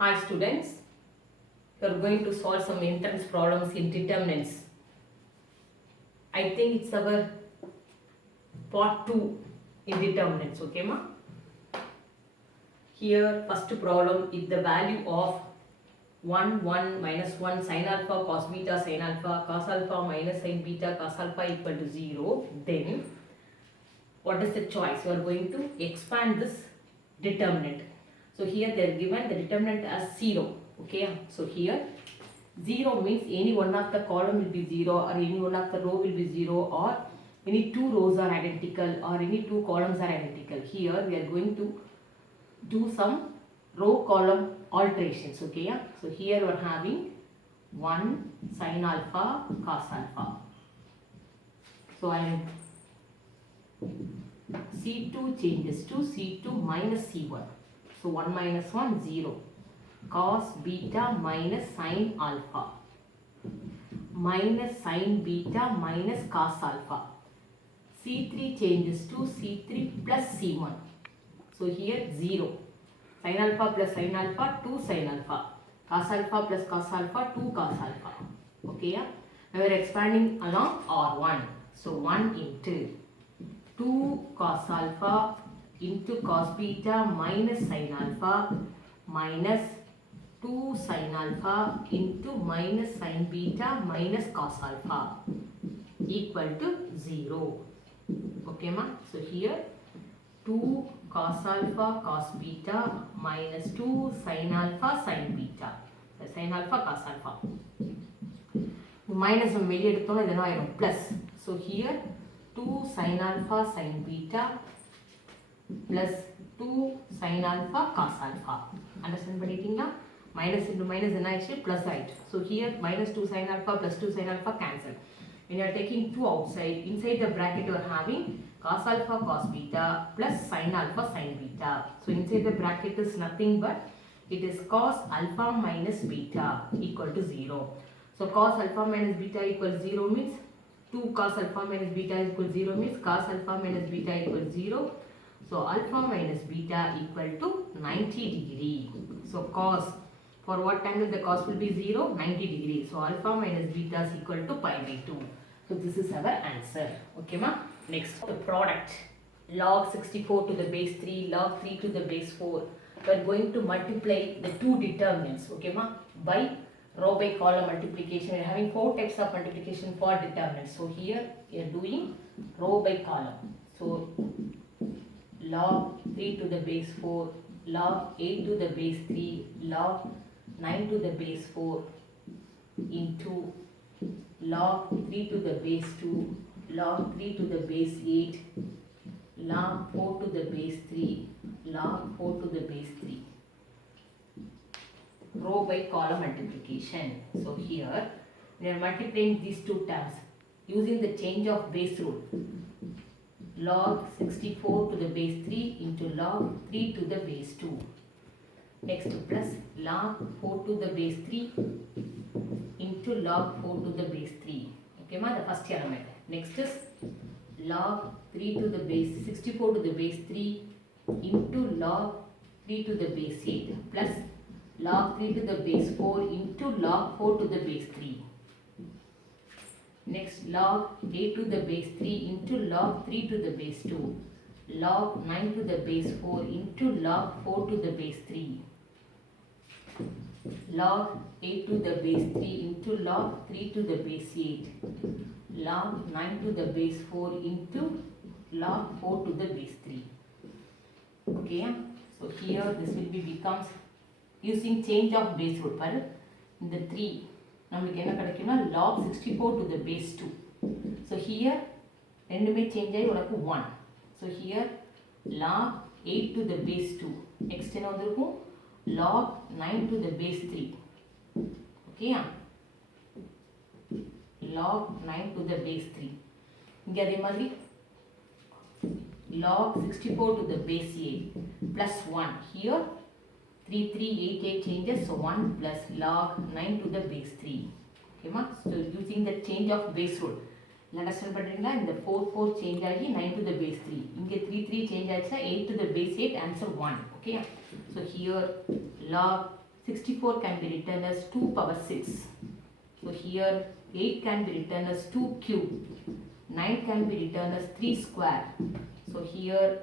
Hi students, we are going to solve some entrance problems in determinants. I think it's our part 2 in determinants, okay ma? Here first problem is the value of 1, 1, minus 1, sin alpha, cos beta, sin alpha, cos alpha, minus sin beta, cos alpha equal to 0. Then what is the choice? We are going to expand this determinant. So here they are given the determinant as 0. Okay, so here 0 means any one of the column will be 0 or any one of the row will be 0 or any two rows are identical or any two columns are identical. Here we are going to do some row column alterations. Okay, yeah? So here we are having 1 sin alpha cos alpha. So I am C2 changes to C2 minus C1. So 1 minus 1 0. Cos beta minus sin alpha minus sin beta minus cos alpha. C3 changes to C3 plus C1. So here 0. Sin alpha plus sin alpha 2 sin alpha. Cos alpha plus cos alpha 2 cos alpha. Okay, yeah? Now we are expanding along R1. So 1 into 2 cos alpha into cos beta minus sin alpha minus 2 sin alpha into minus sin beta minus cos alpha equal to 0. Okay ma? So here 2 cos alpha cos beta minus 2 sin alpha sin beta. Sin alpha cos alpha. Minus வெளியே எடுத்தோம்னா இது என்ன ஆயிடும் plus. So here 2 sin alpha sin beta plus 2 sin alpha cos alpha. Understand பண்ணிட்டீங்களா? Minus into minus என்ன ஆயிடுச்சு plus ஆயிடுச்சு. So here minus 2 sin alpha plus 2 sin alpha cancel. When you are taking 2 outside, inside the bracket you are having cos alpha cos beta plus sin alpha sin beta. So inside the bracket is nothing but it is cos alpha minus beta equal to 0. So cos alpha minus beta equals 0 means 2 cos alpha minus beta equals 0 means cos alpha minus beta equals 0. So alpha minus beta equal to 90 degree. So cos, for what angle the cos will be 0? 90 degree. So alpha minus beta is equal to pi by 2. So this is our answer. Okay ma? Next, the product. Log 64 to the base 3, log 3 to the base 4. We are going to multiply the two determinants. Okay ma? By row by column multiplication. We are having 4 types of multiplication for determinants. So here we are doing row by column. So log 3 to the base 4, log 8 to the base 3, log 9 to the base 4 into log 3 to the base 2, log 3 to the base 8, log 4 to the base 3, log 4 to the base 3. Row by column multiplication. So here we are multiplying these two terms using the change of base rule. Log 64 to the base 3 into log 3 to the base 2. Next plus log 4 to the base 3 into log 4 to the base 3. Okay ma, the first element. Next is log 3 to the base 64 to the base 3 into log 3 to the base 8 plus log 3 to the base 4 into log 4 to the base 3. Next log 8 to the base 3 into log 3 to the base 2. Log 9 to the base 4 into log 4 to the base 3. Log 8 to the base 3 into log 3 to the base 8. Log 9 to the base 4 into log 4 to the base 3. Okay, so here this will be becomes using change of base rule. In the 3 நம்மளுக்கு என்ன கிடைக்கும்னா log 64 to the base 2. So here ரெண்டுமே change ஆகி உனக்கு 1. So here log 8 to the base 2. Next என்ன வந்திருக்கும் log 9 to the base 3. Okay, log 9 to the base 3. இங்கே அதே மாதிரி log 64 to the base 8 plus 1. Here 3, 3, 8, 8 changes, so 1 plus log 9 to the base 3. Okay ma? So using the change of base rule. Understand பண்ணுறீங்களா? இந்த 4, 4 change ஆகி 9 to the base 3. இங்கே 3, 3 change ஆச்சுன்னா 8 to the base 8, answer 1. Okay. So here log 64 can be written as 2 power 6. So here 8 can be written as 2 cube. 9 can be written as 3 square. So here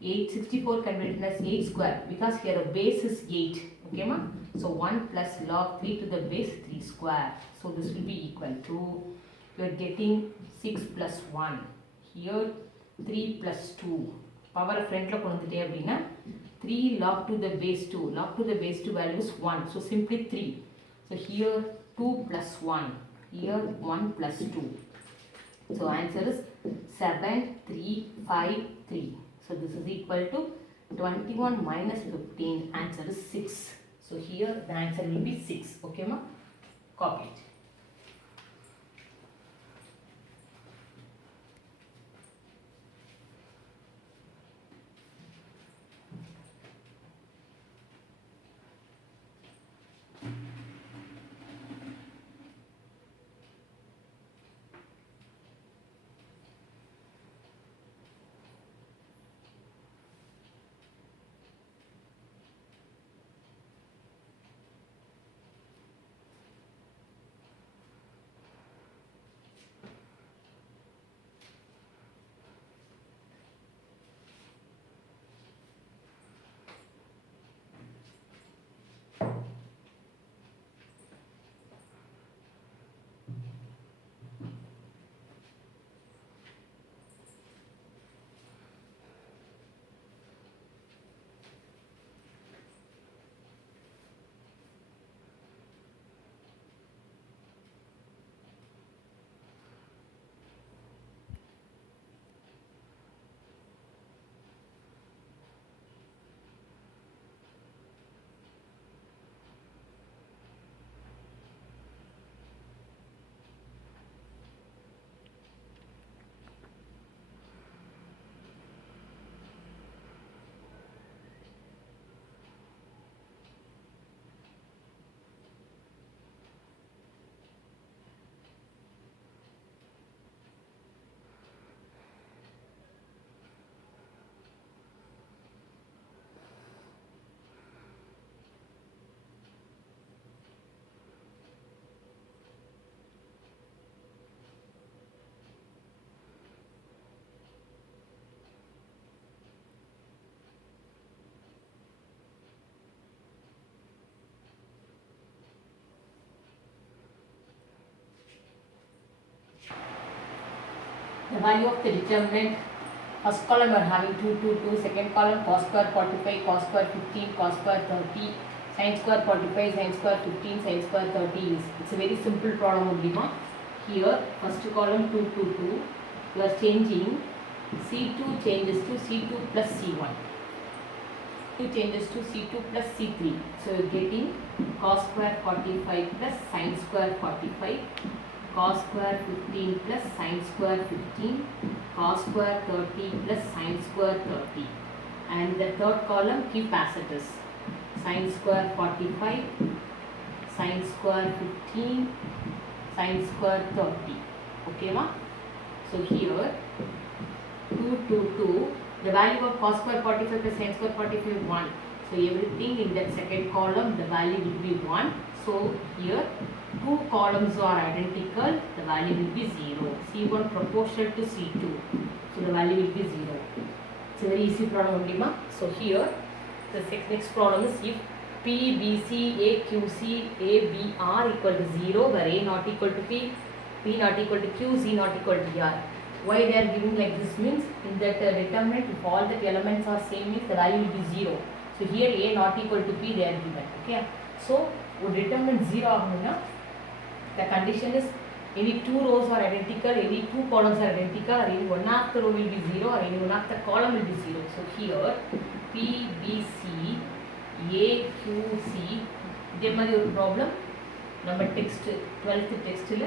64 can be written as 8 square because here a base is 8. Okay ma? So 1 plus log 3 to the base 3 square. So this will be equal to, we are getting 6 plus 1. Here 3 plus 2. Power front lo kondutte appadina 3 log to the base 2. Log to the base 2 value is 1. So simply 3. So here 2 plus 1. Here 1 plus 2. So answer is 7, 3, 5, 3. So this is equal to 21 minus 15. Answer is 6. So here the answer will be 6. Okay ma? Copy it. The value of the determinant, first column we are having 2, 2, 2, second column cos square 45, cos square 15, cos square 30, sin square 45, sin square 15, sin square 30 is, it's a very simple problem only ma. Here first column 2, 2, 2, you are changing C2 changes to C2 plus C1. C2 changes to C2 plus C3. So you are getting cos square 45 plus sin square 45. Cos square 15 plus sin square 15, cos square 30 plus sin square 30, and the third column keep as it is, sin square 45, sin square 15, sin square 30. Okay ma? So here 2, 2, 2, the value of cos square 45 plus sin square 45 is 1. So everything in that second column the value will be 1. So here two columns are identical, the value will be 0. C1 proportional to C2. So the value will be 0. It's a very easy problem only ma. So here the next problem is if P, B, C, A, Q, C, A, B are equal to 0, where A not equal to P, P not equal to Q, C not equal to R. Why they are giving like this means in that determinant if all the elements are same means the value will be 0. So here A not equal to P they are given. Okay. So would determine 0 aguna, the condition is any two rows are identical, any two columns are identical, or any one of the row will be 0 or any one of the column will be 0. So here P, B, C, A, Q, C, இதே மாதிரி ஒரு problem நம்ம text 12th டெக்ஸ்ட்டில்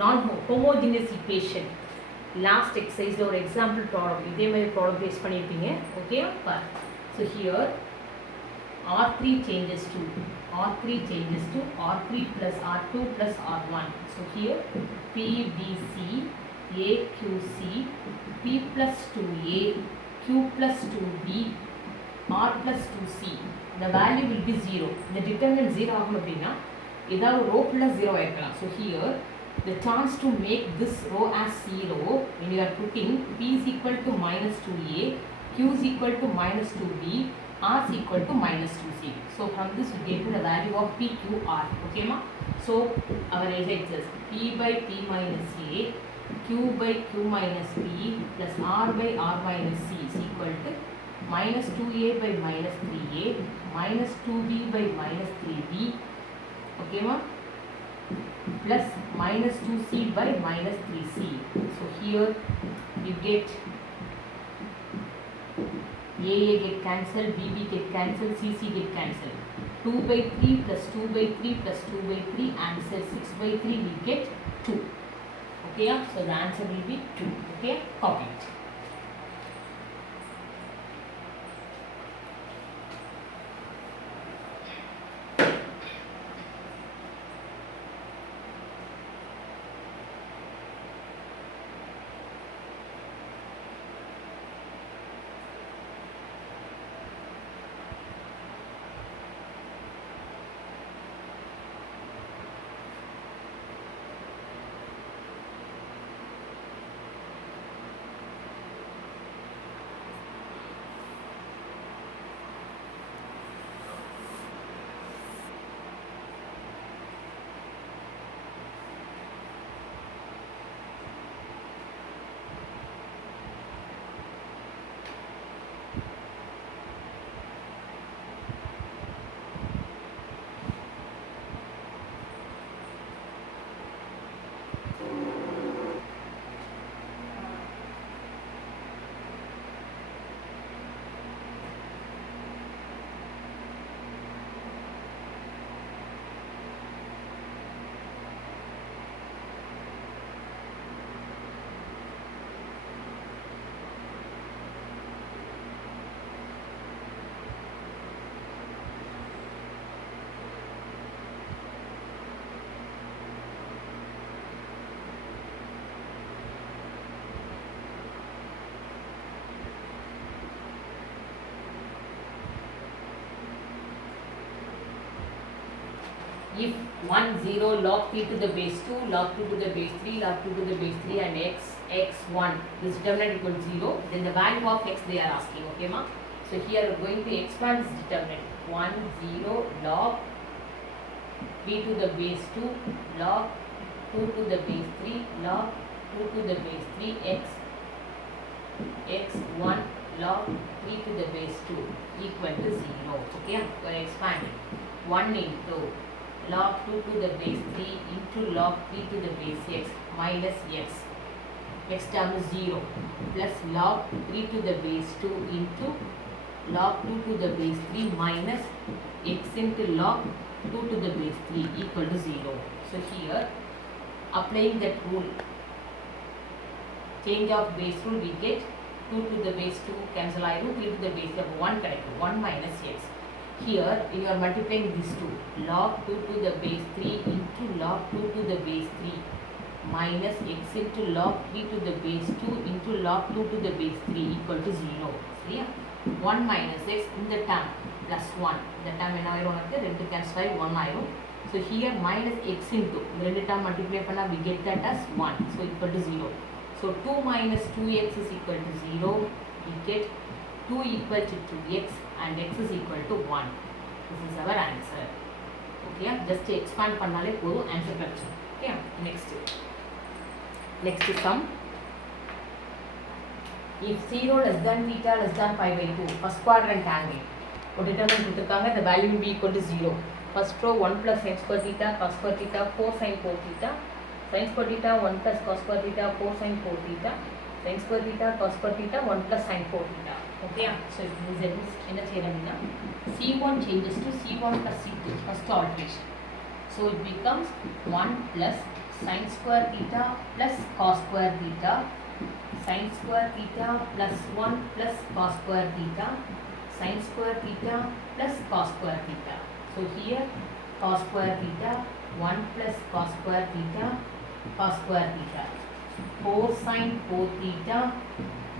நான் homogeneous equation last எக்ஸசைஸில் ஒரு example problem இதே மாதிரி problem face பண்ணியிருப்பீங்க. Okay பார். So here R3 changes to R3 plus R2 plus R1. So here P, B, C, A, Q, C, P plus 2A, Q plus 2B, R plus 2C. the value will be 0. The determinant 0 ஆகும் அப்படின்னா ஏதாவது ஒரு row full 0 ஆயிருக்கலாம். So here the chance to make this row as 0 when you are putting p is equal to minus 2a, q is equal to minus 2b, r is equal to minus 2c. So from this we get the value of p, q, r. Okay ma? So our result is p by p minus a, q by q minus p plus r by r minus c is equal to minus 2a by minus 3a minus 2b by minus 3b, okay ma, plus minus 2c by minus 3c. So here you get AA get cancelled, BB get cancelled, CC get cancelled. 2 by 3 plus 2 by 3 plus 2 by 3, answer 6 by 3, we get 2. Okay, so the answer will be 2. Okay, copy it. If 1 0 log 3 to the base 2, log 2 to the base 3, log 2 to the base 3 and x1 this determinant equal to 0, then the value of x they are asking. Okay ma? So here we are going to expand this determinant. 1 0 log 3 to the base 2, log 2 to the base 3, log 2 to the base 3 x1 log 3 to the base 2 equal to 0. Okay, we are expanding. 1 into log 2 to the base 3 into log 3 to the base x minus x term is 0 plus log 3 to the base 2 into log 2 to the base 3 minus x into log 2 to the base 3 equal to 0. So here applying that rule, change of base rule, we get 2 to the base 2 cancel I 3 to the base of 1 correct, 1 minus x. Here you are multiplying these two, log 2 to the base 3 into log 2 to the base 3 minus x into log 3 to the base 2 into log 2 to the base 3 equal to 0. Yeah? 1 minus x in the term plus 1. The term என்ன ஆயிரும் உனக்கு 2 cancel 1 ஆயிரும். So here minus x into the term multiply பண்ணா we get that as 1. So equal to 0. So 2 minus 2x is equal to 0. We get 2 equal to 2x and x is equal to 1. This is our answer. Okay, just expand பண்ணாலே போதும் answer கிடைச்சிடும். Okay, next sum. If 0 less than theta less than pi by 2, first quadrant angle. ஒரு determinant கொடுத்திருக்காங்க, the value will be equal to 0. First row 1 plus sin square theta cos square theta 4 sin 4 theta, sin square theta 1 plus cos square theta 4 sin 4 theta, sin square theta cos square theta 1 plus sin 4 theta. Okay, so this is என்ன செய்யறோம்னா C1 changes to C1 plus C2, first alteration. So it becomes 1 plus sin square theta plus cos square theta, sin square theta plus 1 plus cos square theta, sin square theta plus cos square theta. So here cos square theta 1 plus cos square theta, cos square theta, 4 sin 4 theta,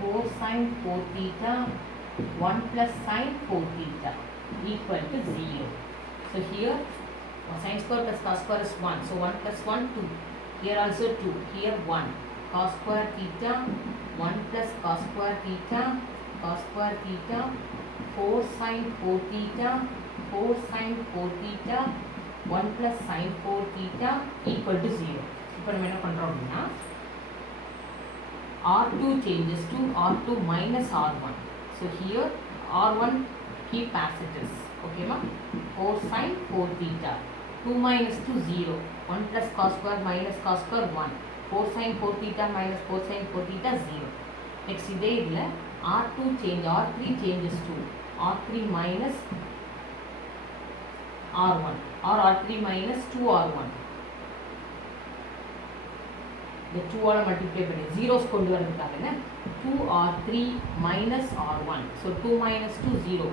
4 sin 4 theta, 1 plus sin 4 theta. equal to 0. So here sin square plus cos square is 1. So 1 plus 1, 2. Here also 2. Here 1. Cos square theta, 1 plus cos square theta, 4 sin 4 theta, 4 sin 4 theta, 1 plus sin 4 theta equal to 0. இப்போ நம்ம என்ன பண்ணுறோம் அப்படின்னா R2 changes to R2 minus R1. So here R1 keep as it is. Okay ma? 4 sin 4 theta. 2 minus 2 0. 1 plus cos square minus cos square 1. 4 sin 4 theta minus 4 sin 4 theta 0. Next இதே இதில் R2 change, R3 changes to R3 minus R1 or R3 minus 2R1. The 2 ஆல multiply பண்ணி zeros கொண்டு வரதுக்காக என்ன 2R3 minus R1. So 2 minus 2 0.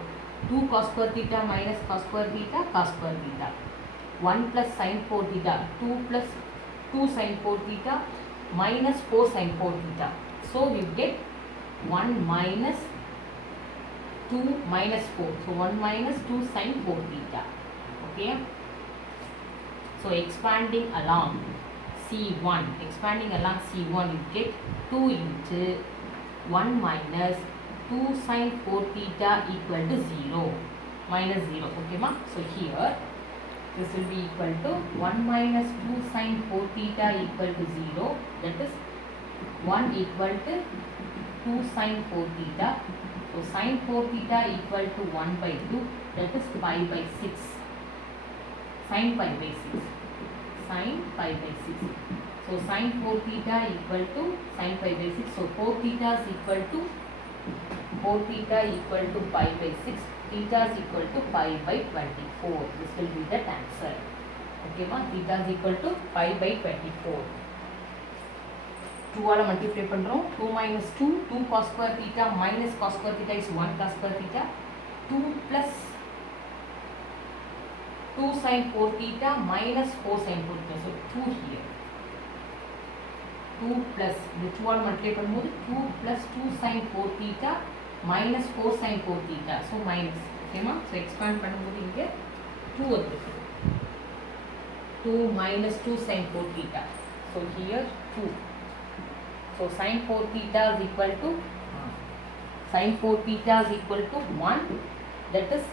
2 cos square theta minus cos square theta cos square theta. 1 plus sin 4 theta. 2 plus 2 sin 4 theta minus 4 sin 4 theta. So we get 1 minus 2 minus 4. So 1 minus 2 sin 4 theta. Okay. So expanding along C1, expanding along C1, you get 2 into 1 minus 2 sin 4 theta equal to 0. Minus 0. Okay ma? So here this will be equal to 1 minus 2 sin 4 theta equal to 0. That is 1 equal to 2 sin 4 theta. So sin 4 theta equal to 1 by 2. That is pi by 6. Sin pi by 6. Sin pi by 6. So sin 4 theta equal to sin pi by 6. So 4 theta is equal to pi by 6. Theta is equal to pi by 24. This will be the answer. Okay ma? Theta is equal to pi by 24. 2 ஆல multiply பண்றோம். 2 minus 2, 2 cos square theta minus cos square theta is 1 cos square theta. 2 plus 2 sin 4 theta minus 4 sin 4 theta. So 2 here. 2 plus, the 2 all multiply பண்ணும்போது 2 plus 2 sin 4 theta minus 4 sin 4 theta. So minus. Okay ma? So expand பண்ணும்போது இங்கே 2 வந்துருக்கு. 2 minus 2 sin 4 theta. So here 2. So sin 4 theta is equal to 1. That is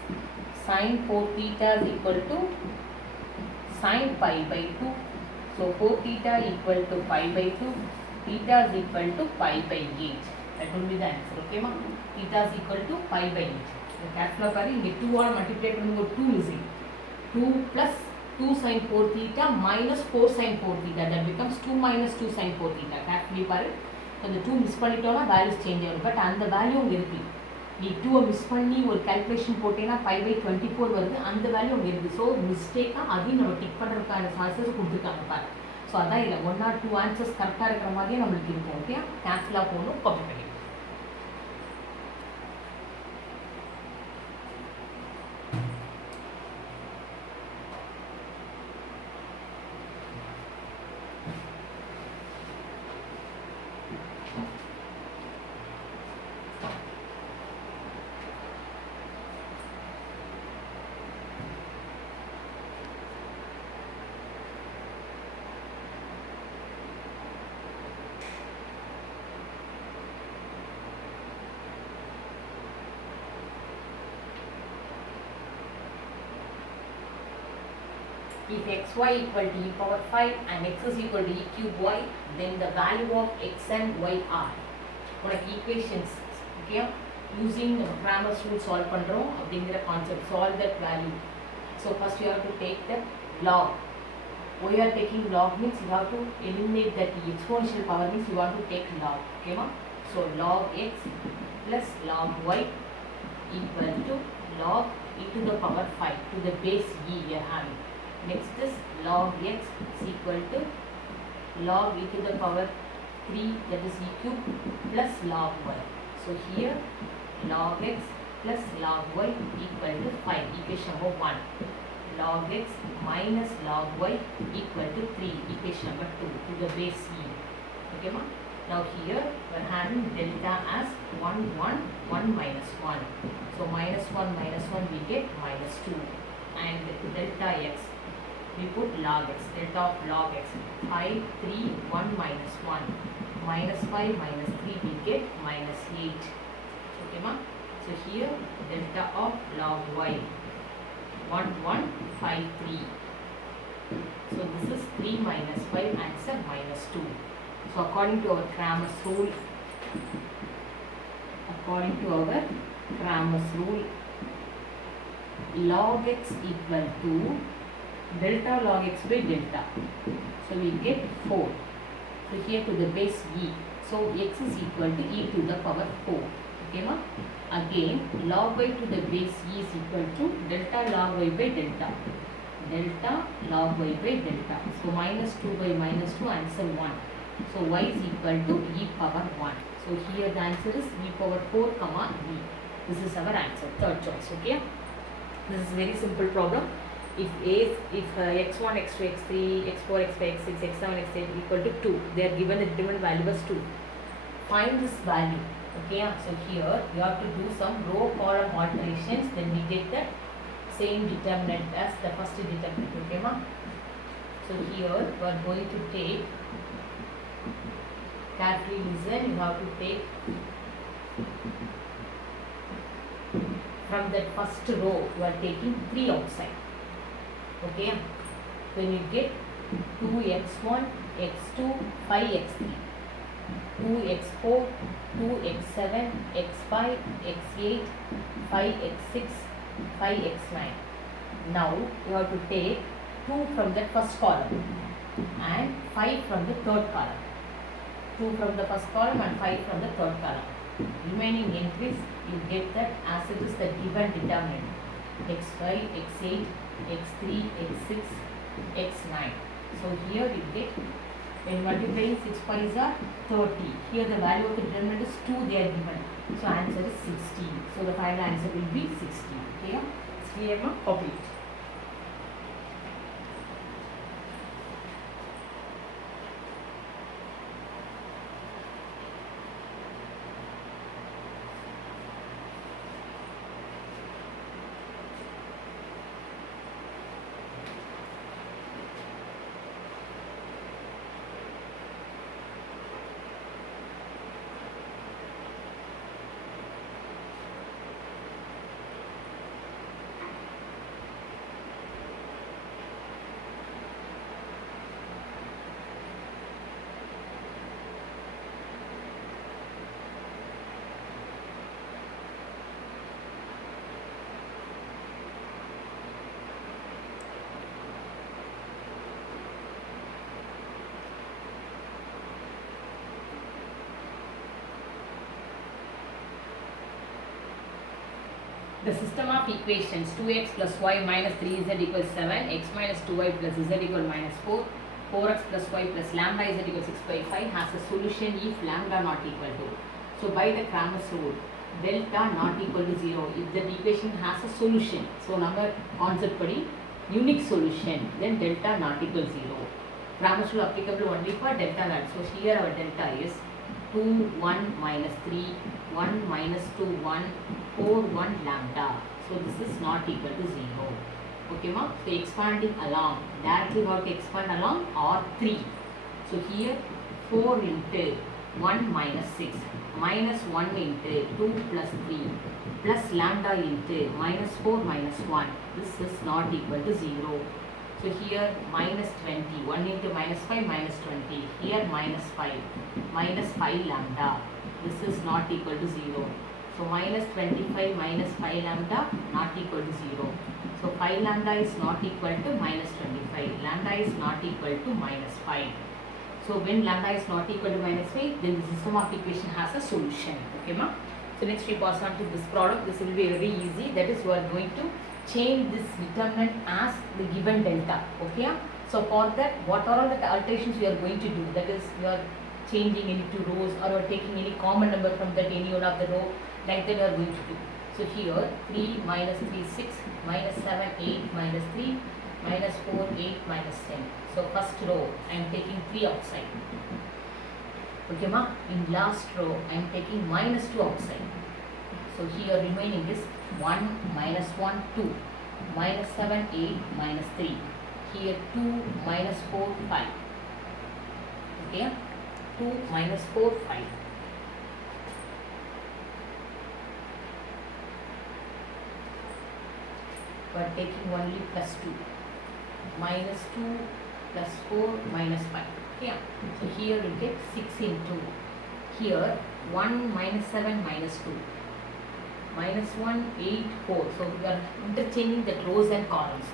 sin 4 theta is equal to sin pi by 2. So 4 theta equal to pi by 2. Theta is equal to pi by 8. That will be the answer. Okay ma? Theta is equal to pi by 8. So calculate பாரு இங்கே 2 all multiply பண்ணும்போது 2 missing. 2 plus 2 sin 4 theta minus 4 sin 4 theta. That becomes 2 minus 2 sin 4 theta. Calculate பாரு. So the 2 miss பண்ணிட்டோம்னா values change ஆகும். But அந்த value அங்க இருக்கு. நீ 2 மிஸ் பண்ணி ஒரு கால்குலேஷன் போட்டேன்னா 5/24 வருது. அந்த வேல்யூ அங்கே இருக்குது. ஸோ மிஸ்டேக்காக அதையும் நம்ம டிக் பண்ணுறதுக்கான சான்சஸ் கொடுத்துருக்காங்க பாரு. ஸோ அதான் இல்லை 1 or 2 ஆன்சர்ஸ் கரெக்டாக இருக்கிற மாதிரியே நம்மளுக்கு இருக்கும். ஓகே, கேன்சலாக போகணும், காப்பி பண்ணி. If xy equal to e power 5 and x is equal to e cube y, then the value of x and y are. உனக்கு equations okay, using Cramer's rule solve பண்ணுறோம் அப்படிங்கிற concept. Solve that value. So first you have to take the log. Why you are taking log means you have to eliminate that exponential power means you want to take log. Okay ma? So log x plus log y equal to log e to the power 5 to the base e we are having. Next is log x is equal to log e to the power 3, that is e cube, plus log y. So here log x plus log y equal to 5, equation number 1. Log x minus log y equal to 3, equation number 2 to the base e. Okay ma? Now here we are having delta as 1, 1, 1 minus 1. So minus 1 we get minus 2. And delta x, we put log x, delta of log x, 5, 3, 1 minus 1. Minus 5 minus 3 we get minus 8. Okay ma? So here delta of log y, 1, 1, 5, 3. So this is 3 minus 5, answer minus 2. So according to our Cramer's rule, log x equal to delta log x by delta. So we get 4. So here to the base e. So x is equal to e to the power 4. Okay ma? Again log y to the base e is equal to delta log y by delta. Delta log y by delta. So minus 2 by minus 2, answer 1. So y is equal to e power 1. So here the answer is e power 4 comma e. This is our answer, third choice. Okay. This is very simple problem. If x1, x2, x3, x4, x5, x6, x7, x8 equal to 2, they are given the determinant value as 2. Find this value. Okay. So here you have to do some row column alterations. Then we get the same determinant as the first determinant. Okay ma? So here we are going to take, carefully listen, you have to take from that first row you are taking 3 outside. Okay, when you get 2x1, x2, 5x3, 2x4, 2x7, x5, x8, 5x6, 5x9. Now you have to take 2 from the first column and 5 from the third column. 2 from the first column and 5 from the third column. Remaining entries you get that as it is the given determinant, x5, x8, x3, x6, x9. So here you get, when multiplying 6 5s are 30. Here the value of the determinant is 2, they are given. So answer is 60. So the final answer will be 60. Okay? It's clear now? Copy it. The system of equations 2x plus y minus 3z equals 7, x minus 2y plus z equal minus 4, 4x plus y plus lambda z equals 6 by 5 has a solution if lambda not equal to. So by the Cramer's rule, delta not equal to 0, if the equation has a solution, so number concept padi unique solution, then delta not equal to 0. Cramer's rule applicable only for delta value. So here our delta is 2, 1, minus 3, 1, minus 2, 1, 4, 1 lambda. So this is not equal to 0. Okay ma? So expanding along, directly how to expand along or 3. So here 4 into 1 minus 6, minus 1 into 2 plus 3, plus lambda into minus 4 minus 1. This is not equal to 0. So here minus 20, 1 into minus 5 minus 20, here minus 5 lambda. This is not equal to 0. So minus 25 minus 5 lambda not equal to 0. So 5 lambda is not equal to minus 25. Lambda is not equal to minus 5. So when lambda is not equal to minus 5, then the system of equation has a solution. Okay ma? So next we pass on to this product. This will be very easy. That is, we are going to change this determinant as the given delta. Okay. So for that, what are all the alterations we are going to do? That is, we are changing any two rows or taking any common number from that any one of the row, like that we are going to do. So here 3 minus 3 6 minus 7 8 minus 3 minus 4 8 minus 10. So first row I am taking 3 outside. Okay, ma? In last row, I am taking -2 outside. So here remaining is 1, -1, 2. -7, 8, -3. Here 2, -4, 5. Okay? 2, -4, 5. We are taking only +2. -2 +4 -5. Okay? So here we get 6 into. Here 1, -7, -2. -1, 8, 4. So we are interchanging the rows and columns.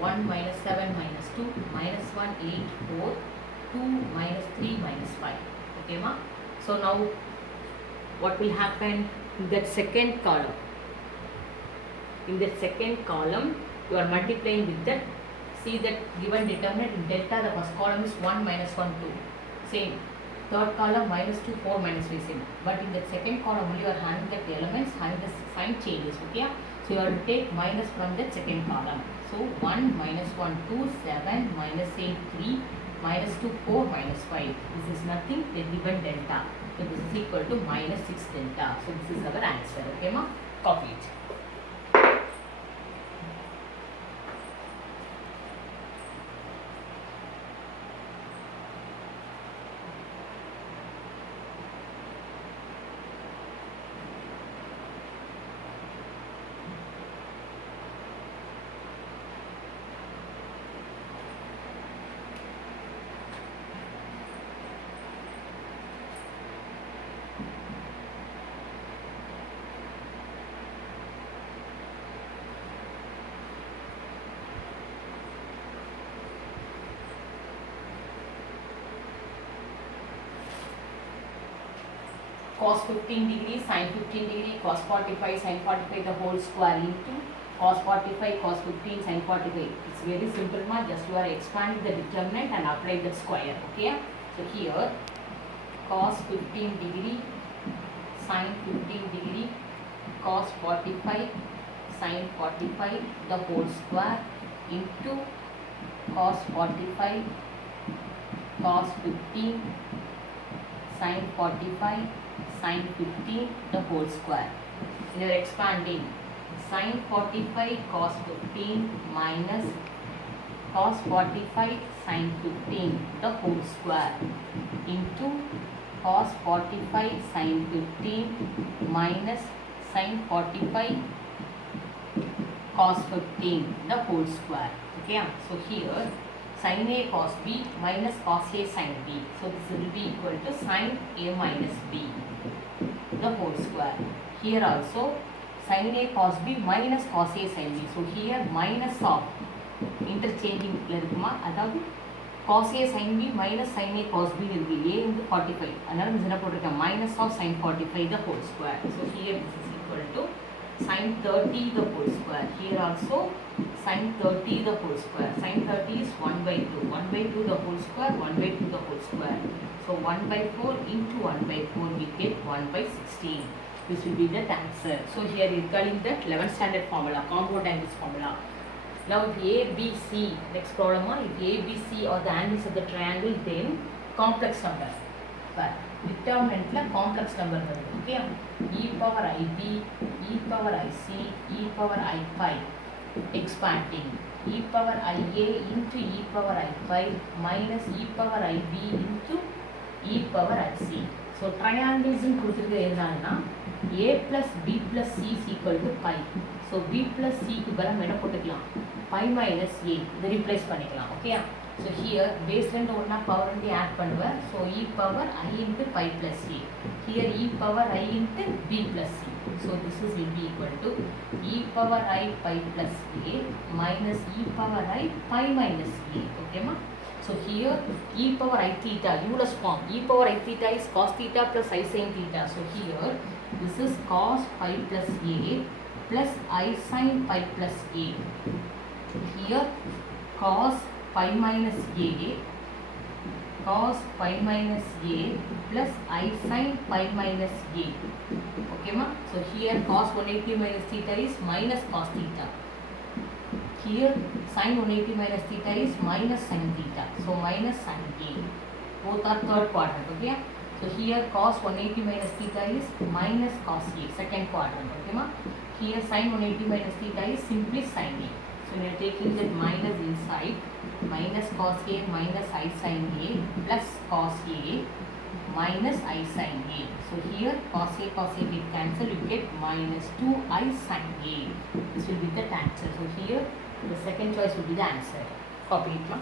1, -7, -2, -1, 8, 4, 2, -3, -5. Okay, ma? So now what will happen in that second column? In that second column, you are multiplying with that. See that given determinant in delta, the first column is 1, -1, 2. Same. Third column -2, 4, -3, same. But in the second column only you are having the elements, having the sign changes. Okay? So you have to take minus from the second column. So 1, -1, 2, 7, -8, 3, -2, 4, -5. This is nothing, the given delta. So this is equal to -6 delta. So this is our answer. Okay, ma? Copy it. Cos 15 degree, sin 15 degree, cos 45, sin 45 the whole square into cos 45, cos 15, sin 45. It's very simple, ma. Just you are expanding the determinant and apply the square. Okay? So here cos 15 degree, sin 15 degree, cos 45, sin 45 the whole square into cos 45, cos 15, sin 45, sin 15 the whole square. And you are expanding sin 45 cos 15 minus cos 45 sin 15 the whole square into cos 45 sin 15 minus sin 45 cos 15 the whole square. Okay, so here sin A cos B minus cos A sin B. So this will be equal to sin A minus B the whole square. Here also sin A cos B minus cos A sin B. So here minus of interchanging irukuma, adhaadu cos A sin B minus sin A cos B will be A into 45. Another is என்ன minus of sin 45 the whole square. So here this is equal to sin 30 the whole square. Here also sin 30 the whole square. Sin 30 is 1 by 2. 1 by 2 the whole square, 1 by 2 the whole square. So 1 by 4 into 1 by 4 we get 1 by 16. This will be the answer. So here is calling the 11th standard formula, compound angles formula. Now if A, B, C, next problem, if A, B, C are the angles of the triangle, then complex number. But determinant complex number. Okay? E power IB, E power IC, E power I pi. Expanding e power IA into e power I5 minus e power IB into e power IC. So triangles in கொடுத்திருக்க என்னன்னா a plus b plus c is equal to pi. So b plus c க்கு பதிலா என்ன போட்டுக்கலாம், pi minus a இதை replace பண்ணிக்கலாம். Okay? So here base ரெண்டு ஒண்ணா power ரெண்டு add பண்ணுவேன். So e power I into pi plus a. Here e power I into b plus c. So this is will be equal to e power I pi plus a minus e power I pi minus a. Okay, ma? So here e power I theta, Euler's form. E power I theta is cos theta plus I sin theta. So here this is cos pi plus a plus I sin pi plus a. Here cos pi minus a, cos pi minus a plus I sin pi minus a. Okay, ma? So here cos 180 minus theta is minus cos theta. Here sin 180 minus theta is minus sin theta. So minus sin a. Both are third quadrant. Okay? So here cos 180 minus theta is minus cos A, second quadrant. Okay, ma? Here sin 180 minus theta is simply sin A. So we are taking that minus inside, minus cos A minus I sin A plus cos A minus I sin A. So here cos A get cancel, you get minus 2I sin A. This will be the answer. So here the second choice will be the answer. Copy it, ma?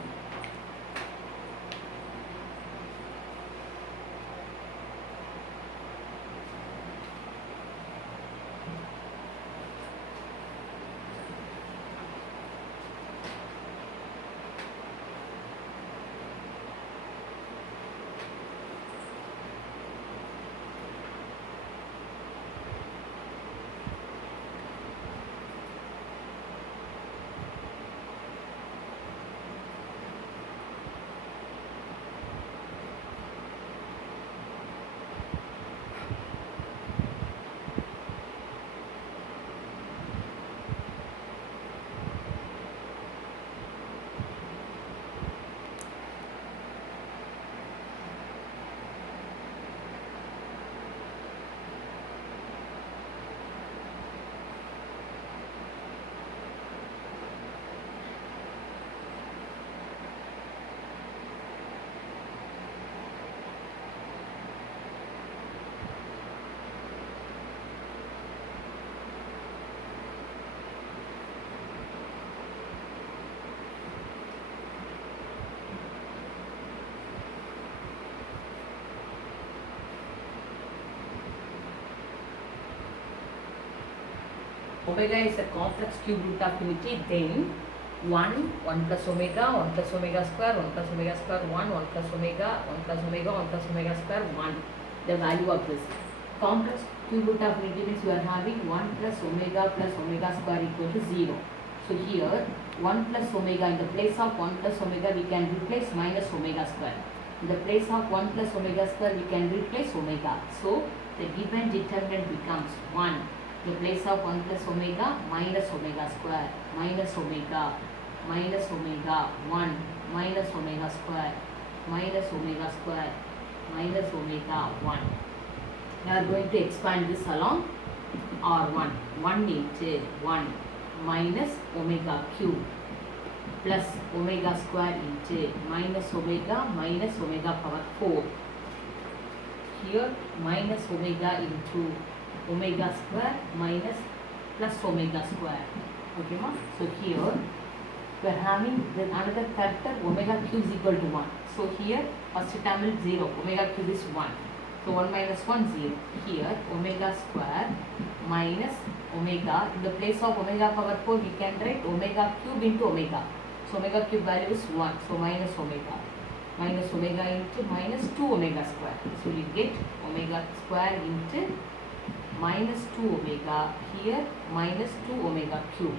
Omega is a complex cube root of unity, then 1 plus omega, 1 plus omega square, 1 plus omega square 1 plus omega, 1 plus omega, 1 plus omega square 1. The value of this complex cube root of unity means you are having 1 plus omega square equal to 0. So here 1 plus omega, in the place of 1 plus omega we can replace minus omega square. In the place of 1 plus omega square we can replace omega. So the given determinant becomes 1. In the place of 1 plus omega minus omega square, minus omega 1 minus omega square minus omega 1. Now we are going to expand this along R1. 1 into 1 minus omega cube plus omega square into minus omega power 4. Here minus omega into omega square minus plus omega square. Okay, ma? So here we are having another factor, omega cube is equal to 1. So here first term is 0, omega cube is 1. So 1 minus 1, 0. Here omega square minus omega, in the place of omega power 4 we can write omega cube into omega. So omega cube value is 1. So minus omega into minus 2 omega square. So we get omega square into minus 2 omega, here minus 2 omega cube.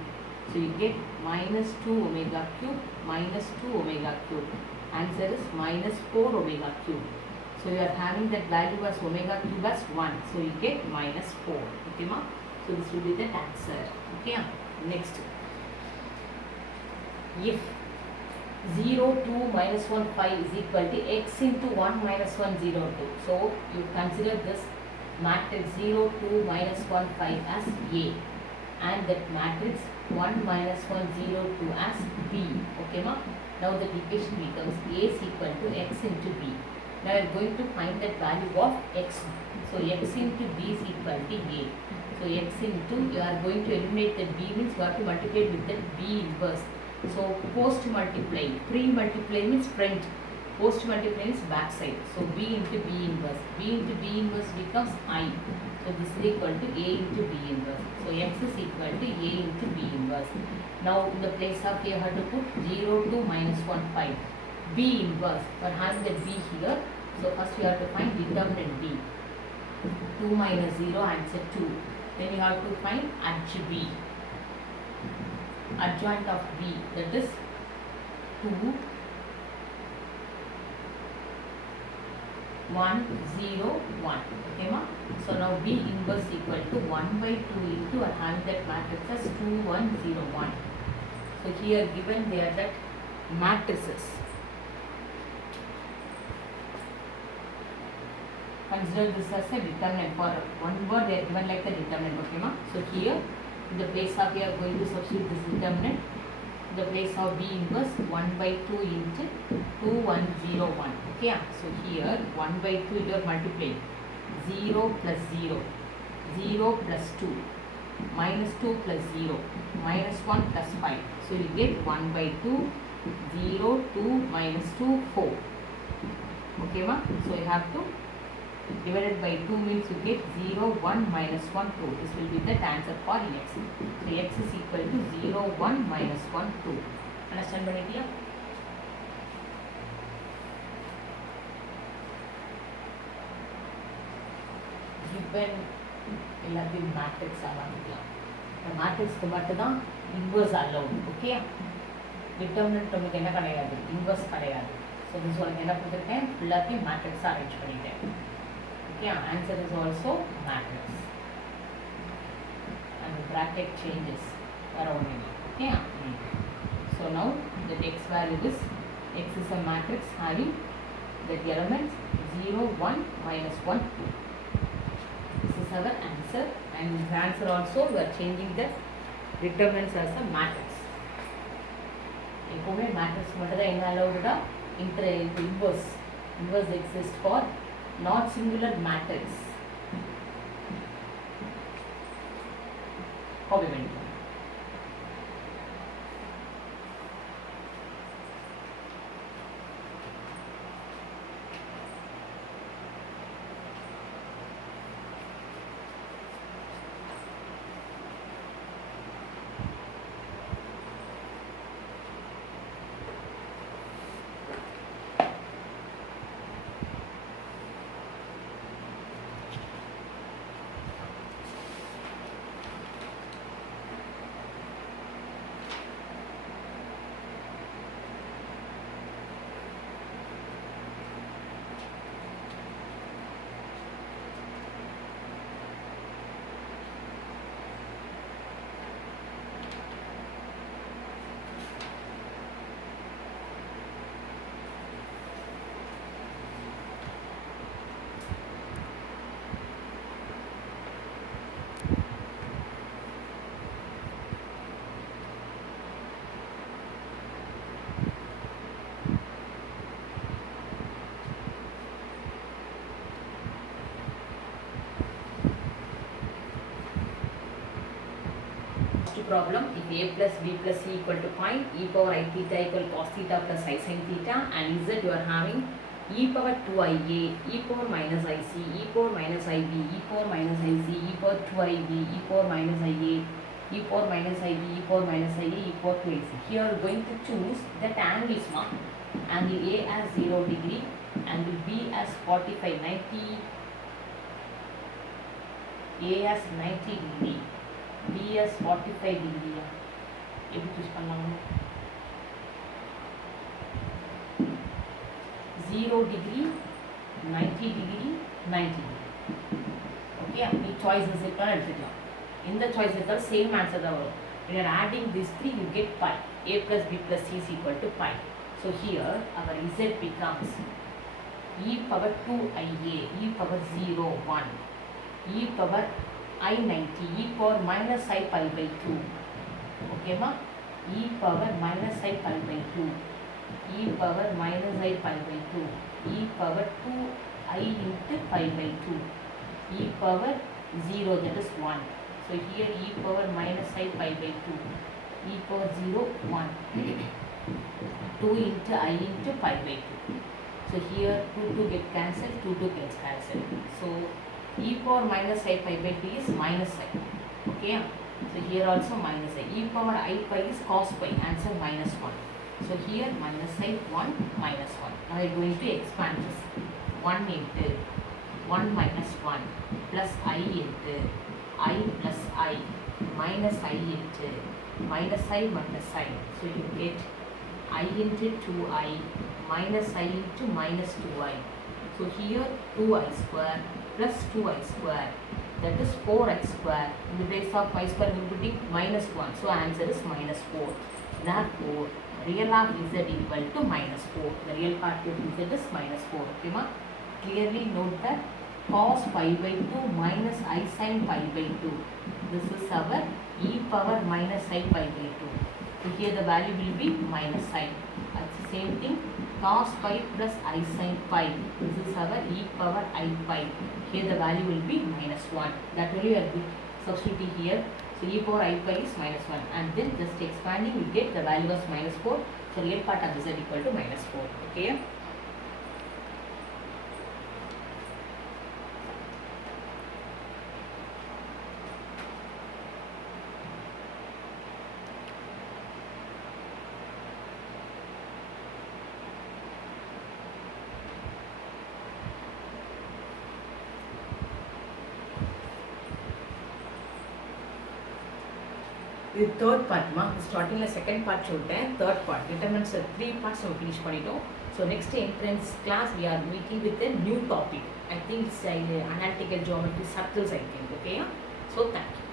So you get minus 2 omega cube minus 2 omega cube. Answer is minus 4 omega cube. So you are having that value as omega cube as 1. So you get minus 4. Okay, ma? So this will be the answer. Okay, next. If 0, 2, minus 1, 5 is equal to x into 1 minus 1, 0, 2. So you consider this matrix 0, 2, minus 1, 5 as A, and that matrix 1, minus 1, 0, 2 as B. Okay, ma? Now the equation becomes A is equal to x into B. Now we are going to find that value of x. So x into B is equal to A. So x into, you are going to eliminate the B means you have to multiply with the B inverse. So post multiply, pre-multiply means front, post multiply means back side. So B into B inverse. B into B inverse becomes I. So this is equal to A into B inverse. So x is equal to A into B inverse. Now in the place of A, you have to put 0, 2, minus 1, 5. B inverse, for having the B here. So first you have to find determinant B. 2 minus 0, answer 2. Then you have to find adj B. Adjoint of B, that is 2, 1, 0, 1. Okay, ma? So now B inverse equal to 1 by 2 into, I have that matrix as 2, 1, 0, 1. So here given they are that matrices. consider this as a determinant. For one word they are given like the determinant. Okay ma? So here in the place of, we are going to substitute this determinant. In the place of B inverse 1 by 2 into 2101. Okay, so here 1 by 2 you are multiplying 0 plus 0, 0 plus 2, minus 2 plus 0, minus 1 plus 5. So you get 1 by 2, 0, 2, minus 2, 4. Okay ma? So you have to divided by 2 means you get 0, 1, minus 1, 2. This will be the answer for x. So x is equal to 0, 1, minus 1, 2. Understand பண்ணிட்டியா? Given எல்லாத்தையும் matrix ஆரம்பிக்கலாம். இந்த மேட்ரிக்ஸ்க்கு மட்டும் தான் inverse allowed. Okay, determinant நமக்கு என்ன கிடையாது, inverse கிடையாது. ஸோ திஸ் உனக்கு என்ன கொடுத்துருக்கேன், எல்லாத்தையும் மேட்ரிக்ஸாக அரேஞ்ச் பண்ணிட்டேன். Okay, answer is also matrix and the bracket changes around it. Okay, so now the x value is, x is a matrix having the elements 0, 1, minus 1, 2. This is our answer, and this answer also we are changing the determinants as a matrix. எப்போவுமே matrix மட்டும் தான் என்ன அலௌடா, inverse exists for not singular matrix. Probability. Problem, if a plus b plus c equal to pi, e power I theta equal cos theta plus I sin theta, and z you are having e power 2ia, e power minus ic, e power minus ib, e power minus ic, e power 2ib, e power minus ia, e power minus ib, e power minus ia, e power 2ic. Here you are going to choose that angles ma. Angle A as 0 degree, angle B as 45, 90, A as 90 degree, B as 45 degree. எப்படி choose பண்ணலாம், 0 degree, 90 degree, 90 degree. Okay, நீ choice எடுத்துக்கலாம். இந்த choice எடுத்தால் same answer தான் வரும். When you are adding these three, you get pi. A plus b plus c is equal to pi. So here our z becomes e power 2ia, e power 0, 1, e power I 90, e power minus I pi by 2. Okay ma? E power minus I pi by 2, e power minus I pi by 2, e power 2 I into pi by 2, e power 0, that is 1. So here e power minus I pi by 2, e power 0, 1, 2 into I into pi by 2. So here 2 get cancelled, 2 gets cancelled. So e power minus I pi by 2 is minus I. Okay, so here also minus I. E power I pi is cos pi, answer minus 1. So here minus I, 1, minus 1. Now I am going to expand this. 1 into 1 minus 1 plus I into I plus I minus I into minus I minus I. So you get I into 2I minus I into minus 2I. So here 2I square plus 2I square, that is 4x square. In the place of y square we will put minus 1. So answer is minus 4. Therefore real of z equal to minus 4. The real part of z is minus 4. Okay ma? Clearly note that cos pi by 2 minus I sin pi by 2. This is our e power minus I pi by 2. So here the value will be minus I. That's the same thing. Cos pi plus I sin pi. This is our e power I pi. Here the value will be minus 1. That only we are substituting here. So e power I pi is minus 1. And then just expanding, we get the value was minus 4. So real part of z equal to minus 4. Okay. The third part starting the second part சொல்லிட்டேன். Third part determines the 3 parts நம்ம finish பண்ணிட்டோம். So next entrance class we are meeting with a new topic. I think it's analytical geometry circles I think. Okay. So thank you.